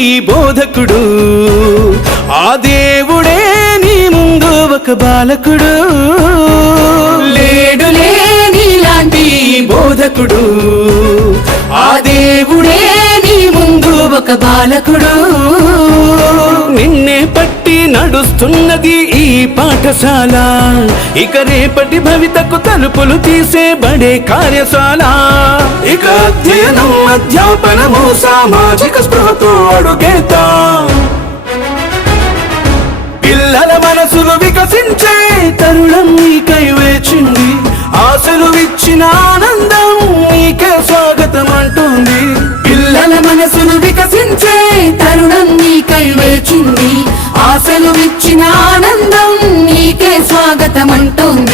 బోధకుడు. ఆ దేవుడే నీ ముందు ఒక బాలకుడు. లేడులే నీలాంటి బోధకుడు. ఆ దేవుడే నీ ముందు ఒక బాలకుడు. నడుస్తున్నది ఈ పాఠశాల. ఇక రేపటి భవితకు తలుపులు తీసే బడే కార్యశాల. ఇక అధ్యయనం అధ్యాపనము సామాజిక స్పృహతో అడుగేద్దాం. పిల్లల మనసులు వికసించే తరుణం నీకై వేచింది. ఆశలు ఇచ్చిన ఆనందం నీకే స్వాగతం అంటుంది మనసును వికసించే తరుణం నీకై వేచింది ఆశలు ఇచ్చిన ఆనందం నీకే స్వాగతం అంటోంది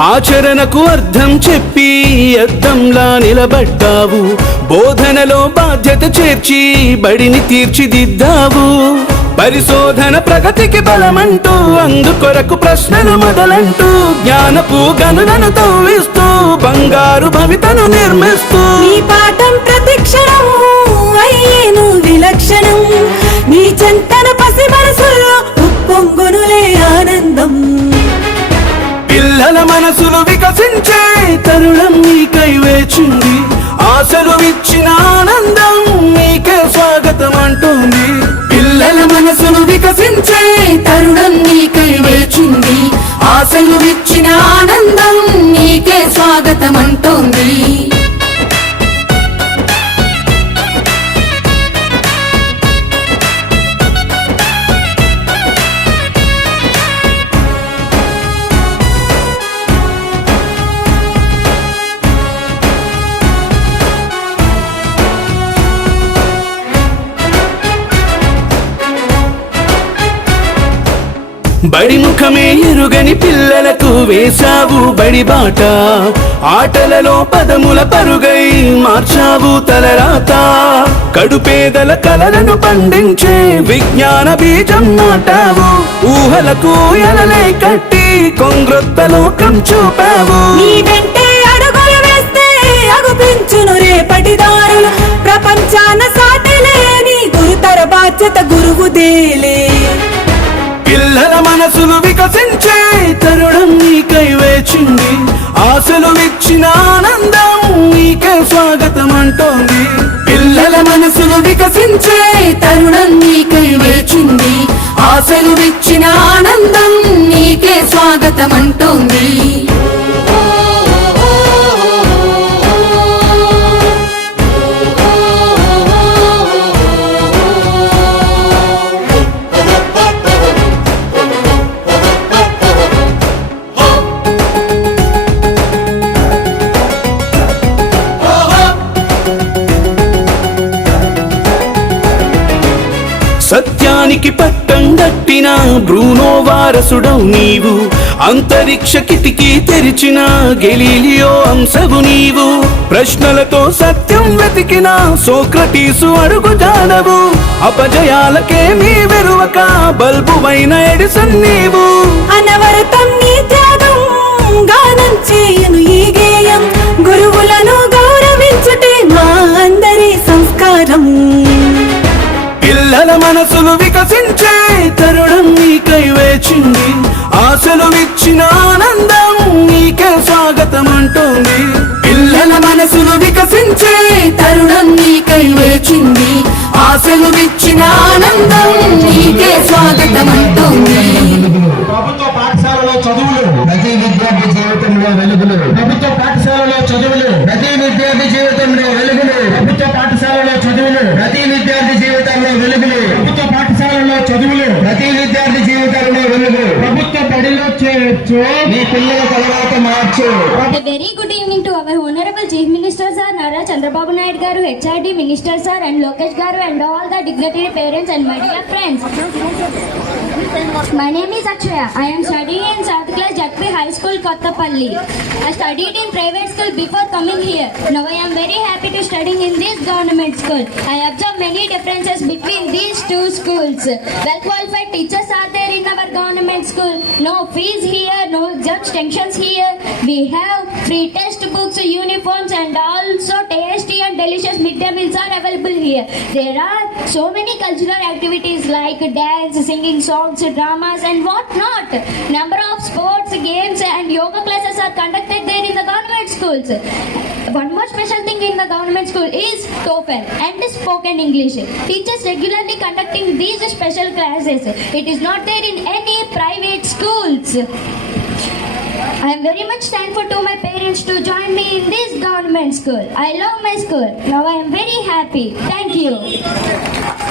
ఆచరణకు అర్థం చెప్పి అర్థంలా నిలబడ్డావు. బోధనలో బాధ్యత చేర్చి బడిని తీర్చిదిద్దావు. పరిశోధన ప్రగతికి బలమంటూ అందుకొరకు ప్రశ్నలు మొదలంటూ జ్ఞానపు గనులను తవ్విస్తూ బంగారు భవితను నిర్మిస్తూ. ఈ పాఠం ప్రతిక్షణం మనసులు వికసించే తరుణం నీకై వేచింది. ఆశలు ఇచ్చిన ఆనందం నీకే స్వాగతం అంటుంది పిల్లల మనసులు వికసించే తరుణం నీకై వేచింది. ఆశలు ఇచ్చిన ఆనందం నీకే స్వాగతం అంటుంది బడి ముఖమే ఎరుగని పిల్లలకు వేశావు బడి బాట. ఆటలలో పదముల పరుగై మార్చావు తలరాత. కడుపేదల కలలను పండించే విజ్ఞాన బీజం నాటావు. ఊహలకు ఎలలే కట్టి కొంగ్రొత్త లోకం చూపావు. ఆనందం నీకే స్వాగతం అంటోంది పిల్లల మనసులు వికసించే తరుణం నీకై వేచింది ఆశలు విచ్చిన ఆనందం నీకే స్వాగతం అంటోంది సత్యానికి పట్టం కట్టిన బ్రూనో వారసుడవు నీవు. అంతరిక్ష కిటికీ తెరిచిన గెలీలియో అంశవు నీవు. ప్రశ్నలతో సత్యం వెతికిన సోక్రటీసు అడుగు జాడవు అపజయాలకేమీ వెరువక బల్బువైన ఎడిసన్ నీవు. మనసులు వికసించే తరుణం నీకై వేచింది. ఆశలు ఇచ్చిన ఆనందం నీకే స్వాగతం అంటోంది పిల్లల మనసులు వికసించే తరుణం నీకై వేచింది. ఆశలు ఇచ్చిన ఆనందం నీకే స్వాగతం అంటోంది ప్రభుత్వ పాఠశాలలో చదువులు. ప్రతి విద్యార్థి జీవితంలో వెలుగులు. ప్రభుత్వ పాఠశాలలో చదువులు. ప్రతి విద్యార్థి జీవితంలో వెలుగులు ప్రభుత్వ పాఠశాలలో చదువులు ప్రతి విద్యార్థి జీవితంలో వెలుగులు ప్రభుత్వ పాఠశాలలో చదువులు ప్రతి విద్యార్థి జీవితంలో వెలుగు ప్రభుత్వ బడిలో చేర్చు మీ పిల్లల తర్వాత A very good evening to our Honorable Chief Minister Sir Nara Chandrababu Naidu garu, HRD, Minister sir and Lokesh garu and all the dignitary parents and my dear friends. My name is Akshaya. I am studying in 7th class Jakri High School, Kottapalli. I studied in private school before coming here. Now I am very happy to studying in this government school. I observe many differences between these two schools. Well qualified teachers are there in our government school. No fees here, no judge tensions here. We have free textbooks, uniforms and also tasty and delicious midday meals are available here. There are so many cultural activities like dance, singing songs, dramas and what not. Number of sports, games and yoga classes are conducted there in the government schools. One more special thing in the government school is TOEFL and spoken English. Teachers regularly conducting these special classes. It is not there in any private schools. I am very much thankful to my parents to join me in this government school. I love my school. Now I am very happy. Thank you.